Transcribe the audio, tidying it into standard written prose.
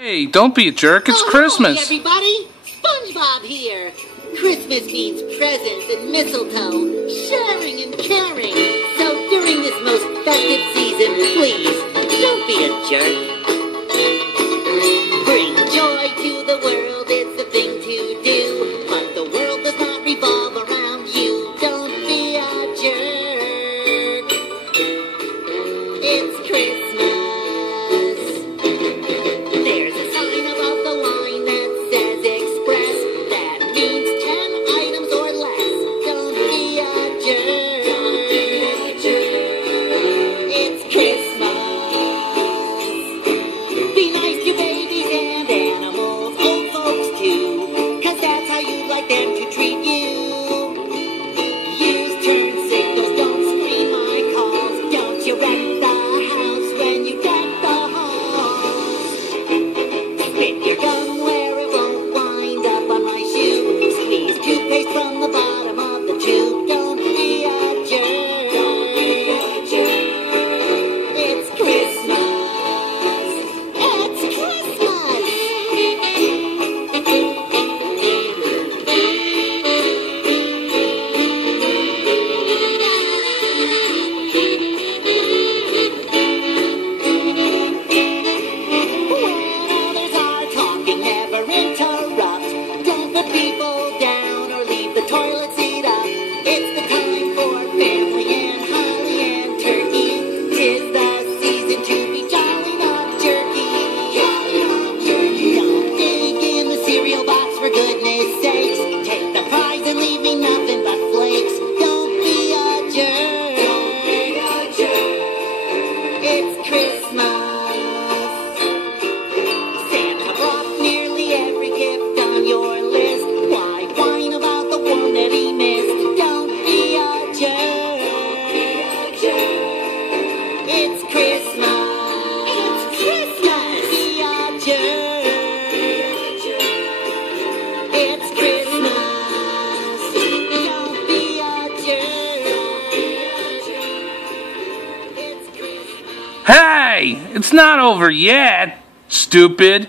Hey, don't be a jerk, it's Christmas. Hi, everybody! SpongeBob here! Christmas means presents and mistletoe, sharing and caring. So during this most festive season, please, don't be a jerk. Bring joy to the world, it's the thing to do. But the world does not revolve around you. Don't be a jerk. It's Christmas. There's a sign above the line that says express. That means 10 items or less. Don't be a jerk. It's Christmas. Be nice to babies and animals, old folks too, 'cause that's how you'd like them to treat you. Use turn signals, don't screen my calls. Don't you wreck the house when you deck the halls. Spit your gum where it won't wind up on my shoe. Squeeze toothpaste from the bottom of the tube. Don't be a jerk. Don't be a jerk. It's Christmas. It's Christmas. When others are talking, never interrupt. Don't put people down or leave the toilet seat up. It's the time for family and holly and turkey. 'Tis the season to be jolly, not jerky. Jolly, not jerky. Don't dig in the cereal box for goodness sakes. Take the prize and leave me nothing but flakes. Don't be a jerk. Don't be a jerk. It's Christmas. Santa brought nearly every gift on your list. Why whine about the one that he missed? Don't be a jerk. Don't be a jerk. It's Christmas. It's Christmas. Be a jerk. It's Christmas. Don't be a jerk. It's Christmas. Hey, it's not over yet, stupid.